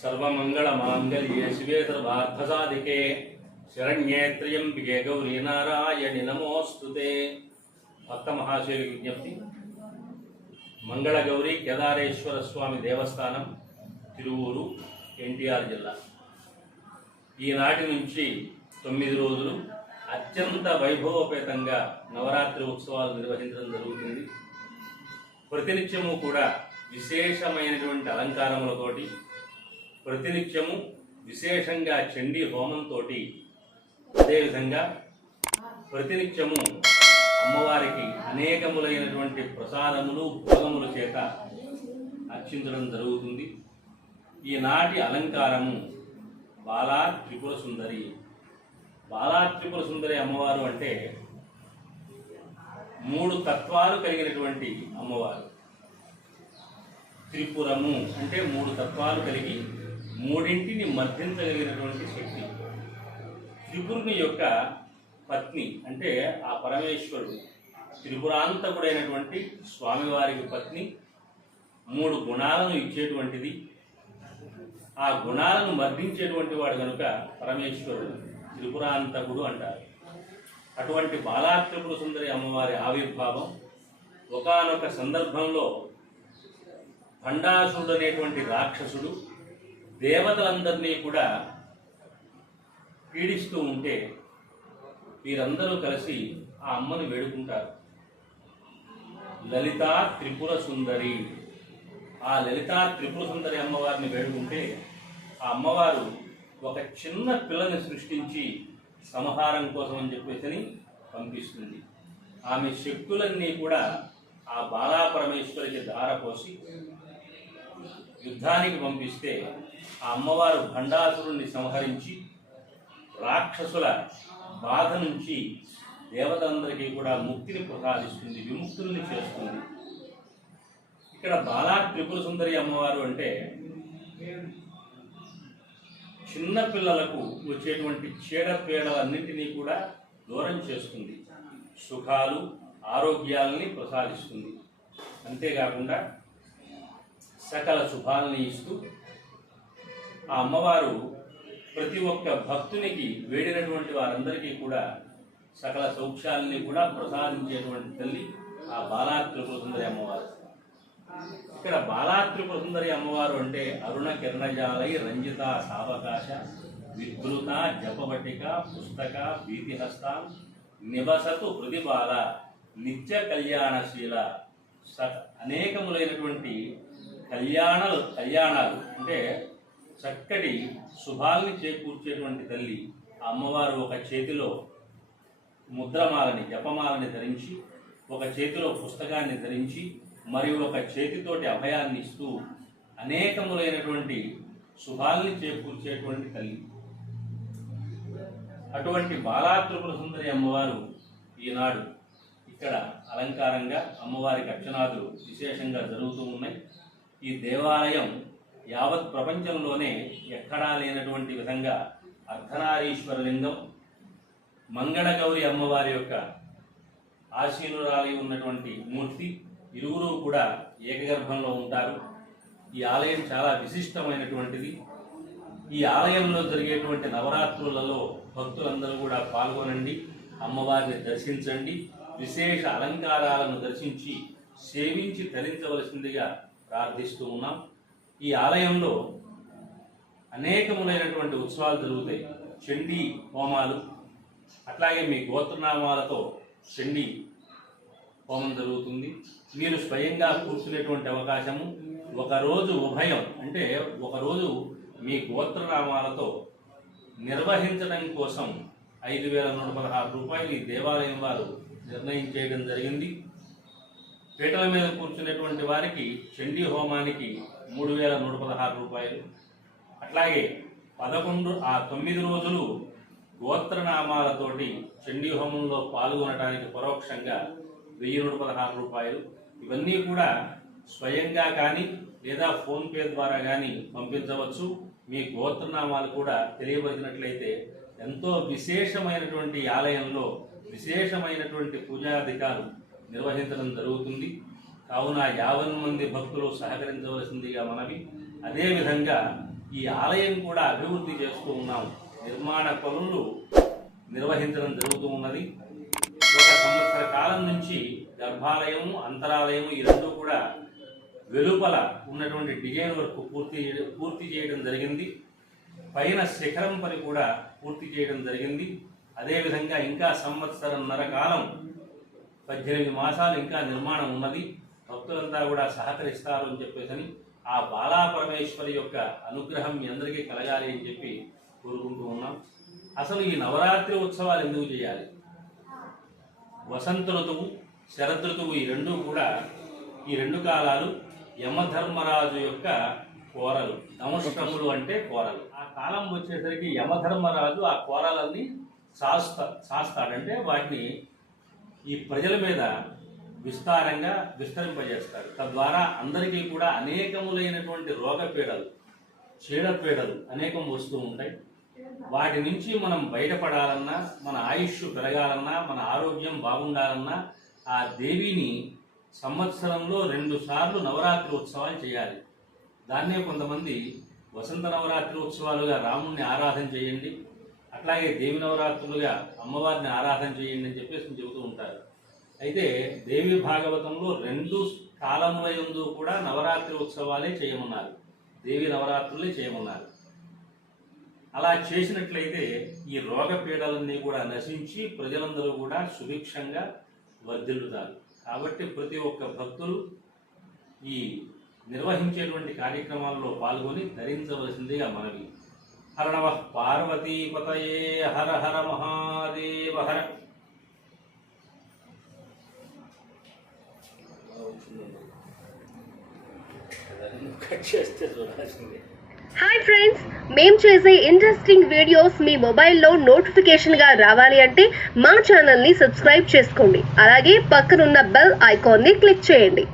సర్వమంగళమాంగళ్యే శివే సర్వార్థసాధికే శరణ్యే త్ర్యంబికే గౌరీ నారాయణి నమోస్తుతే భక్త మహాశయుడి విజ్ఞప్తి మంగళగౌరి కేదారేశ్వర స్వామి దేవస్థానం తిరువూరు ఎన్టీఆర్ జిల్లా. ఈనాటి నుంచి తొమ్మిది రోజులు అత్యంత వైభవోపేతంగా నవరాత్రి ఉత్సవాలు నిర్వహించడం జరుగుతుంది. ప్రతినిత్యము కూడా విశేషమైనటువంటి అలంకారములతోటి ప్రతినిత్యము విశేషంగా చండీ హోమంతో అదేవిధంగా ప్రతినిత్యము అమ్మవారికి అనేకములైనటువంటి ప్రసాదములు భోగముల చేత అర్చించడం జరుగుతుంది. ఈనాటి అలంకారము బాలా త్రిపుర సుందరి. బాలా త్రిపుర సుందరి అమ్మవారు అంటే మూడు తత్వాలు కలిగినటువంటి అమ్మవారు. త్రిపురము అంటే మూడు తత్వాలు కలిగి మూడింటిని మర్దించగలిగినటువంటి శక్తి. త్రిపురుని యొక్క పత్ని అంటే ఆ పరమేశ్వరుడు. త్రిపురాంతకుడైనటువంటి స్వామివారికి పత్ని. మూడు గుణాలను ఇచ్చేటువంటిది. ఆ గుణాలను మర్దించేటువంటి వాడు కనుక పరమేశ్వరుడు త్రిపురాంతకుడు అంటారు. అటువంటి బాలాత్రిపుర సుందరి అమ్మవారి ఆవిర్భావం ఒకానొక సందర్భంలో భండాసురుడు అనేటువంటి రాక్షసుడు దేవతలందరినీ కూడా పీడిస్తూ ఉంటే వీరందరూ కలిసి ఆ అమ్మను వేడుకుంటారు. లలిత త్రిపుర సుందరి. ఆ లలిత త్రిపుర సుందరి అమ్మవారిని వేడుకుంటే ఆ అమ్మవారు ఒక చిన్న పిల్లని సృష్టించి సంహారం కోసం అని చెప్పేసి పంపిస్తుంది. ఆమె శక్తులన్నీ కూడా ఆ బాలా పరమేశ్వరికి ధారపోసి యుద్ధానికి పంపిస్తే ఆ అమ్మవారు భండాసురుణ్ణి సంహరించి రాక్షసుల బాధ నుంచి దేవతలందరికీ కూడా ముక్తిని ప్రసాదిస్తుంది విముక్తుల్ని చేస్తుంది. ఇక్కడ బాలా త్రిపుర సుందరి అమ్మవారు అంటే చిన్న పిల్లలకు వచ్చేటువంటి చీడ పీడలన్నింటినీ కూడా దూరం చేస్తుంది. సుఖాలు ఆరోగ్యాలని ప్రసాదిస్తుంది. అంతేకాకుండా సకల శుభాలని ఇస్తూ ఆ అమ్మవారు ప్రతి ఒక్క భక్తునికి వేడినటువంటి వారందరికీ కూడా సకల సౌఖ్యాలని కూడా ప్రసాదించేటువంటి తల్లి ఆ బాలాత్రిపురసుందరి అమ్మవారు. ఇక్కడ బాలాత్రిపురసుందరి అమ్మవారు అంటే అరుణ కిరణజాలై రంజిత సావకాశ విద్రుత జపవటిక పుస్తక భీతిహస్త నివసతు ప్రతిబాల నిత్య కళ్యాణశీల స అనేకములైనటువంటి కళ్యాణాలు కళ్యాణాలు అంటే చక్కటి శుభాల్ని చేకూర్చేటువంటి తల్లి అమ్మవారు ఒక చేతిలో ముద్రమాలని జపమాలని ధరించి ఒక చేతిలో పుస్తకాన్ని ధరించి మరియు ఒక చేతితోటి అభయాన్ని ఇస్తూ అనేకములైనటువంటి శుభాల్ని చేకూర్చేటువంటి తల్లి. అటువంటి బాలాత్రిపుర సుందరి అమ్మవారు ఈనాడు ఇక్కడ అలంకారంగా అమ్మవారికి అర్చనాదులు విశేషంగా జరుగుతూ ఉన్నాయి. ఈ దేవాలయం యావత్ ప్రపంచంలోనే ఎక్కడా లేనటువంటి విధంగా అర్ధనారీశ్వర లింగం మంగళగౌరి అమ్మవారి యొక్క ఆశీనురాలి ఉన్నటువంటి మూర్తి ఇరువురు కూడా ఏకగర్భంలో ఉంటారు. ఈ ఆలయం చాలా విశిష్టమైనటువంటిది. ఈ ఆలయంలో జరిగేటువంటి నవరాత్రులలో భక్తులందరూ కూడా పాల్గొనండి అమ్మవారిని దర్శించండి విశేష అలంకారాలను దర్శించి సేవించి తరించవలసిందిగా ప్రార్థిస్తూ ఉన్నాం. ఈ ఆలయంలో అనేకములైనటువంటి ఉత్సవాలు జరుగుతాయి. చండీ హోమాలు అట్లాగే మీ గోత్రనామాలతో చండీ హోమం జరుగుతుంది. మీరు స్వయంగా కూర్చునేటువంటి అవకాశము ఒకరోజు ఉభయం అంటే ఒకరోజు మీ గోత్రనామాలతో నిర్వహించడం కోసం ఐదు వేల నూట పదహారు రూపాయలు ఈ దేవాలయం వారు నిర్ణయం చేయడం జరిగింది. పీటల మీద కూర్చునేటువంటి వారికి చండీ హోమానికి మూడు వేల నూట పదహారు రూపాయలు. అట్లాగే పదకొండు ఆ తొమ్మిది రోజులు గోత్రనామాలతోటి చండీ హోమంలో పాల్గొనడానికి పరోక్షంగా వెయ్యి నూట పదహారు రూపాయలు. ఇవన్నీ కూడా స్వయంగా కానీ లేదా ఫోన్పే ద్వారా కానీ పంపించవచ్చు. మీ గోత్రనామాలు కూడా తెలియబడినట్లయితే ఎంతో విశేషమైనటువంటి ఆలయంలో విశేషమైనటువంటి పూజాధికారులు నిర్వహించడం జరుగుతుంది. కావున యావన్ మంది భక్తులు సహకరించవలసిందిగా మనవి. అదేవిధంగా ఈ ఆలయం కూడా అభివృద్ధి చేస్తూ ఉన్నాం. నిర్మాణ పనులు నిర్వహించడం జరుగుతూ ఉన్నది. ఒక సంవత్సర కాలం నుంచి గర్భాలయము అంతరాలయము ఈ రెండు కూడా వెలుపల ఉన్నటువంటి డిజైన్ వరకు పూర్తి చేయడం పూర్తి చేయడం జరిగింది. పైన శిఖరం పని కూడా పూర్తి చేయడం జరిగింది. అదేవిధంగా ఇంకా సంవత్సరంన్నర కాలం పద్దెనిమిది మాసాలు ఇంకా నిర్మాణం ఉన్నది. భక్తులంతా కూడా సహకరిస్తారు అని చెప్పేసి ఆ బాలాపరమేశ్వరి యొక్క అనుగ్రహం మీ అందరికీ కలగాలి అని చెప్పి కోరుకుంటూ ఉన్నాం. అసలు ఈ నవరాత్రి ఉత్సవాలు ఎందుకు చేయాలి? వసంత ఋతువు శరద్ ఋతువు ఈ రెండు కూడా ఈ రెండు కాలాలు యమధర్మరాజు యొక్క కోరలు. దమష్టములు అంటే కోరలు. ఆ కాలం వచ్చేసరికి యమధర్మరాజు ఆ కోరలన్నీ శాస్త శాస్తాడంటే వాటిని ఈ ప్రజల మీద విస్తారంగా విస్తరింపజేస్తారు. తద్వారా అందరికీ కూడా అనేకములైనటువంటి రోగపీడలు చీడపీడలు అనేకం వస్తూ ఉంటాయి. వాటి నుంచి మనం బయటపడాలన్నా మన ఆయుష్ పెరగాలన్నా మన ఆరోగ్యం బాగుండాలన్నా ఆ దేవిని సంవత్సరంలో రెండు సార్లు నవరాత్రి ఉత్సవాలు చేయాలి. దాన్నే కొంతమంది వసంత నవరాత్రి ఉత్సవాలుగా రాముణ్ణి ఆరాధన చేయండి అట్లాగే దేవి నవరాత్రులుగా అమ్మవారిని ఆరాధన చేయండి అని చెప్పేసి చెబుతూ ఉంటారు. అయితే దేవి భాగవతంలో రెండు కాలముల యందు కూడా నవరాత్రి ఉత్సవాలే చేయమన్నారు. దేవి నవరాత్రులే చేయమన్నారు. అలా చేసినట్లయితే ఈ రోగ పీడలన్నీ కూడా నశించి ప్రజలందరూ కూడా సుభిక్షంగా వర్ధిల్లుతారు. కాబట్టి ప్రతి ఒక్క భక్తులు ఈ నిర్వహించేటువంటి కార్యక్రమాల్లో పాల్గొని ధరించవలసిందిగా మనవి. హర పార్వతీపతయే హర హర మహాదేవ హర. హాయ్ ఫ్రెండ్స్ మేం చేసే ఇంట్రెస్టింగ్ వీడియోస్ మీ మొబైల్లో నోటిఫికేషన్గా రావాలి అంటే మా ఛానల్ని సబ్స్క్రైబ్ చేసుకోండి. అలాగే పక్కనున్న బెల్ ఐకాన్ని క్లిక్ చేయండి.